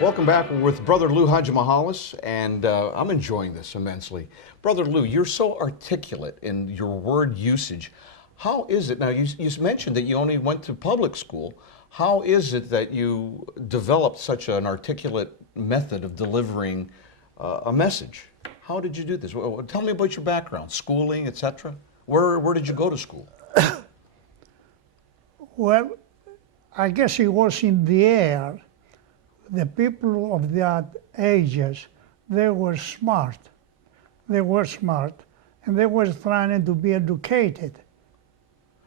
Welcome back. We're with Brother Lou Hatzimihalis, and I'm enjoying this immensely. Brother Lou, you're so articulate in your word usage. How is it, now you mentioned that you only went to public school. How is it that you developed such an articulate method of delivering a message? How did you do this? Well, tell me about your background, schooling, etc. Where did you go to school? Well, I guess it was in the air. The people of that ages, they were smart. They were smart, and they were trying to be educated.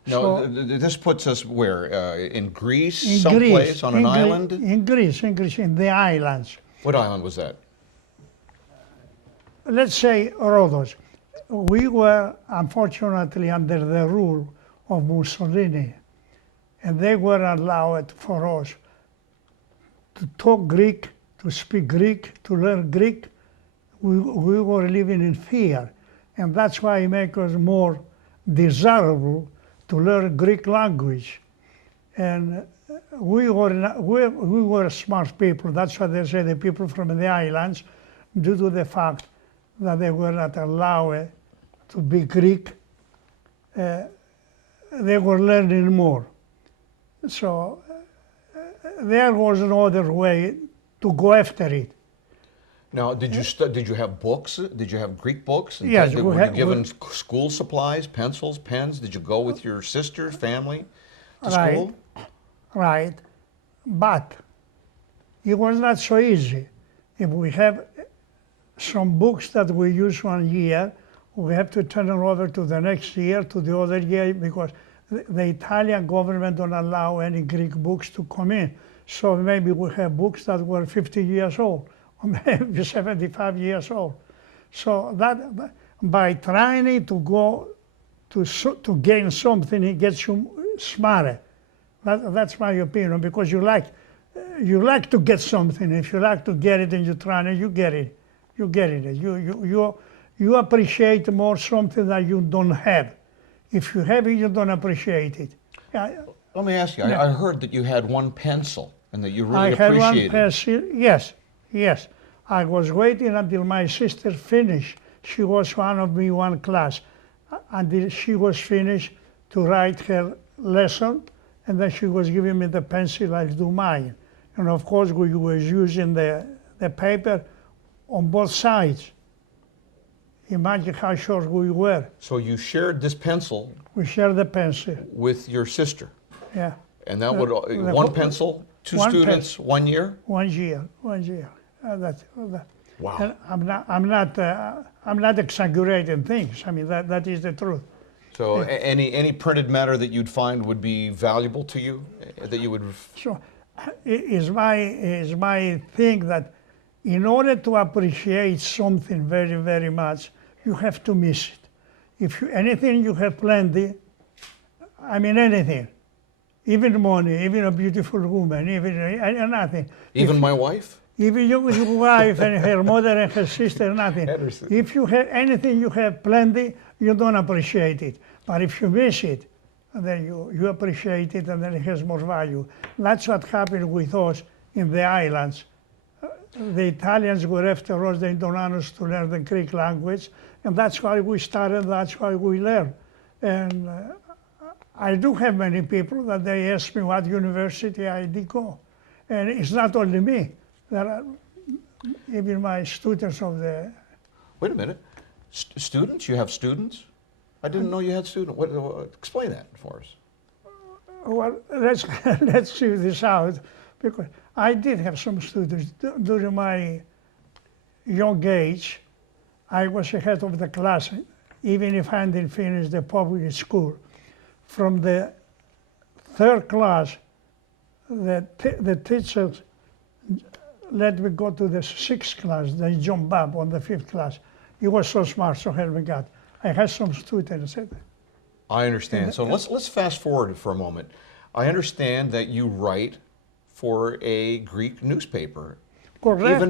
No, So, this puts us where? In Greece, in someplace Greece, on an island? In Greece, in the islands. What island was that? Let's say Rhodos. We were unfortunately under the rule of Mussolini, and they were allowed for us to talk Greek, to speak Greek, to learn Greek. We were living in fear, and that's why it makes us more desirable to learn Greek language. And we were smart people. That's why they say the people from the islands, due to the fact that they were not allowed to be Greek, they were learning more. So there was no other way to go after it. Now, did you have books? Did you have Greek books? And Yes. were you given school supplies, pencils, pens? Did you go with your sister, family to school? Right, but it was not so easy. If we have some books that we use 1 year, we have to turn them over to the next year, to the other year, because the Italian government don't allow any Greek books to come in. So maybe we have books that were 50 years old, or maybe 75 years old. So that, by trying to go to gain something, it gets you smarter. That's my opinion, because you like to get something. If you like to get it and you try it, you get it. You get it. You appreciate more something that you don't have. If you have it, you don't appreciate it. Let me ask you, I heard that you had one pencil and that you really I had appreciated one pencil, yes. I was waiting until my sister finished. She was one of me, one class. Until she was finished to write her lesson, and then she was giving me the pencil, I do mine. And of course, we was using the paper on both sides. Imagine how short we were. So you shared this pencil We shared the pencil, with your sister. yeah. And that would, one pencil, two one students, 1 year? 1 year. That. Wow. And I'm not exaggerating things. I mean, that is the truth. So any printed matter that you'd find would be valuable to you, that you would... So is my thing that in order to appreciate something very, very much, you have to miss it. If anything you have plenty, I mean anything, even money, even a beautiful woman, even nothing. Even my wife? Even your wife and her mother and her sister, nothing. If you have anything, you have plenty, you don't appreciate it. But if you miss it, then you appreciate it, and then it has more value. That's what happened with us in the islands. The Italians were after us, they don't want us to learn the Greek language, and that's why we started, that's why we learned. And I do have many people that they ask me what university I did go. And it's not only me. There are even my students of the... Wait a minute. Students? You have students? I didn't know you had students. Explain that for us. Well, let's see this out, because I did have some students. During my young age, I was ahead of the class, even if I didn't finish the public school. From the third class, the teachers let me go to the sixth class. They jumped up on the fifth class. He was so smart, so help me God. I had some students. I understand. So let's fast forward for a moment. I understand that you write for a Greek newspaper. Correct.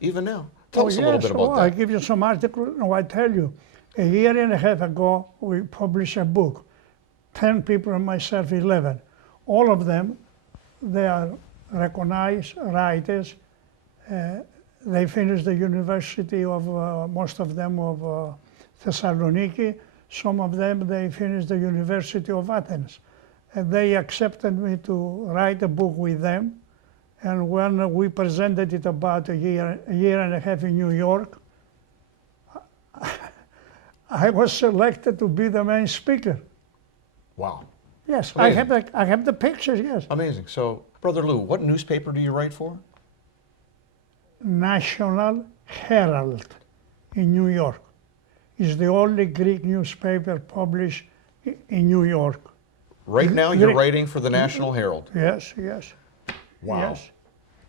Even now. Tell us a little bit about that. I give you some articles. No, I tell you, a year and a half ago, we published a book. 10 people and myself, 11. All of them, they are recognized writers, They finished the University of, most of them of Thessaloniki. Some of them, they finished the University of Athens. And they accepted me to write a book with them. And when we presented it about a year and a half in New York, I was selected to be the main speaker. Wow. Yes, Amazing. I have the pictures, yes. Amazing. So, Brother Lou, what newspaper do you write for? National Herald in New York. It's the only Greek newspaper published in New York. Right now, you're Greek. writing for the National Herald. Yes, yes. Wow. Yes,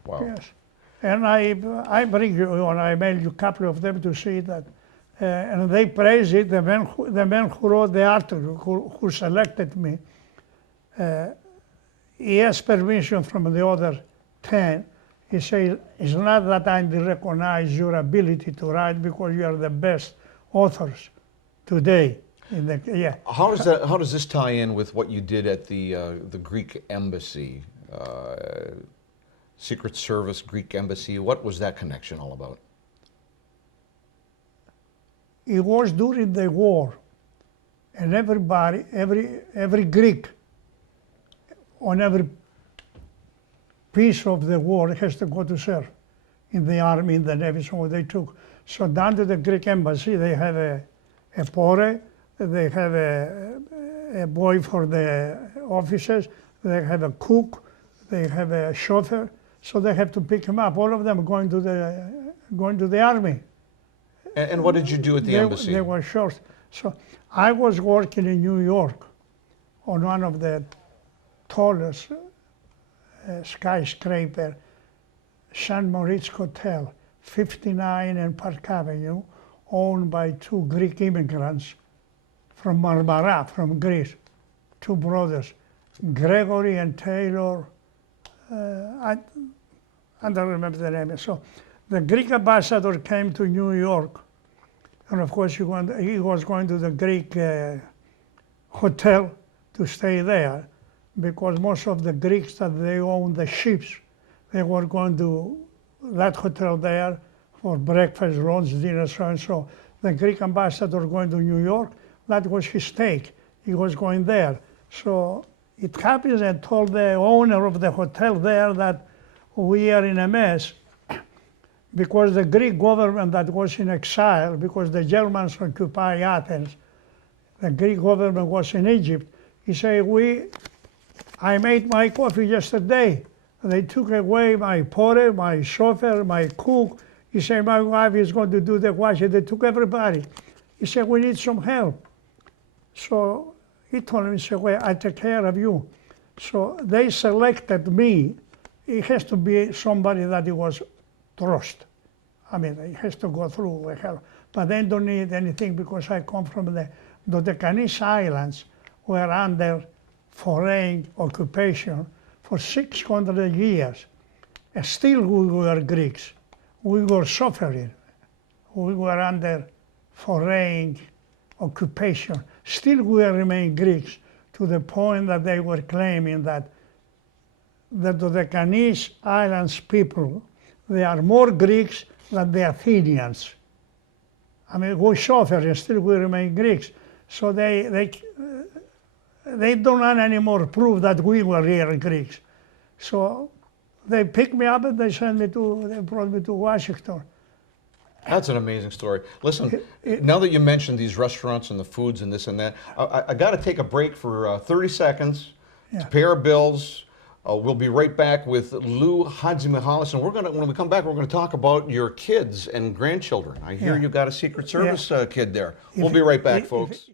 Wow. yes. And I bring you on, I mailed you a couple of them to see that. And they praise it, the man who wrote the article, who selected me, he asked permission from the other 10. He said, it's not that I recognize your ability to write because you are the best authors today. Yeah. How does this tie in with what you did at the Greek embassy, Secret Service Greek embassy? What was that connection all about? It was during the war, and everybody, every Greek, on every piece of the war has to go to serve in the army, in the navy, so they took. So down to the Greek embassy, they have a pore, they have a boy for the officers, they have a cook, they have a chauffeur, so they have to pick him up. All of them going to the army. And what did you do at the embassy? They were short. So I was working in New York on one of the tallest skyscraper, San Moritz Hotel, 59 and Park Avenue, owned by two Greek immigrants from Marmara, from Greece, two brothers, Gregory and Taylor. I don't remember the name. So the Greek ambassador came to New York, and of course he was going to the Greek hotel to stay there, because most of the Greeks that they own the ships, they were going to that hotel there for breakfast, lunch, dinner, so and so. The Greek ambassador going to New York, that was his stake. He was going there. So it happens, and told the owner of the hotel there that we are in a mess because the Greek government that was in exile, because the Germans occupy Athens, the Greek government was in Egypt. He said, I made my coffee yesterday. They took away my porter, my chauffeur, my cook. He said, my wife is going to do the washing. They took everybody. He said, we need some help. So he told me, he said, well, I take care of you. So they selected me. It has to be somebody that he was trust. I mean, it has to go through the help. But they don't need anything because I come from the Dodecanese Islands, were under foreign occupation for 600 years. And still we were Greeks. We were suffering. We were under foreign occupation. Still we remain Greeks, to the point that they were claiming that the Dodecanese Islands people, they are more Greeks than the Athenians. I mean, we suffer and still we remain Greeks. So they don't want any more proof that we were real Greeks. So they picked me up and they brought me to Washington. That's an amazing story. Listen, now that you mentioned these restaurants and the foods and this and that, I got to take a break for 30 seconds to pay our bills. We'll be right back with Lou Hatzimihalis, and when we come back, we're going to talk about your kids and grandchildren. I hear you got a Secret Service kid there. We'll be right back, folks.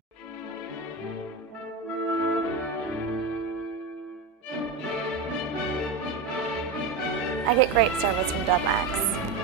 I get great service from Dubmax.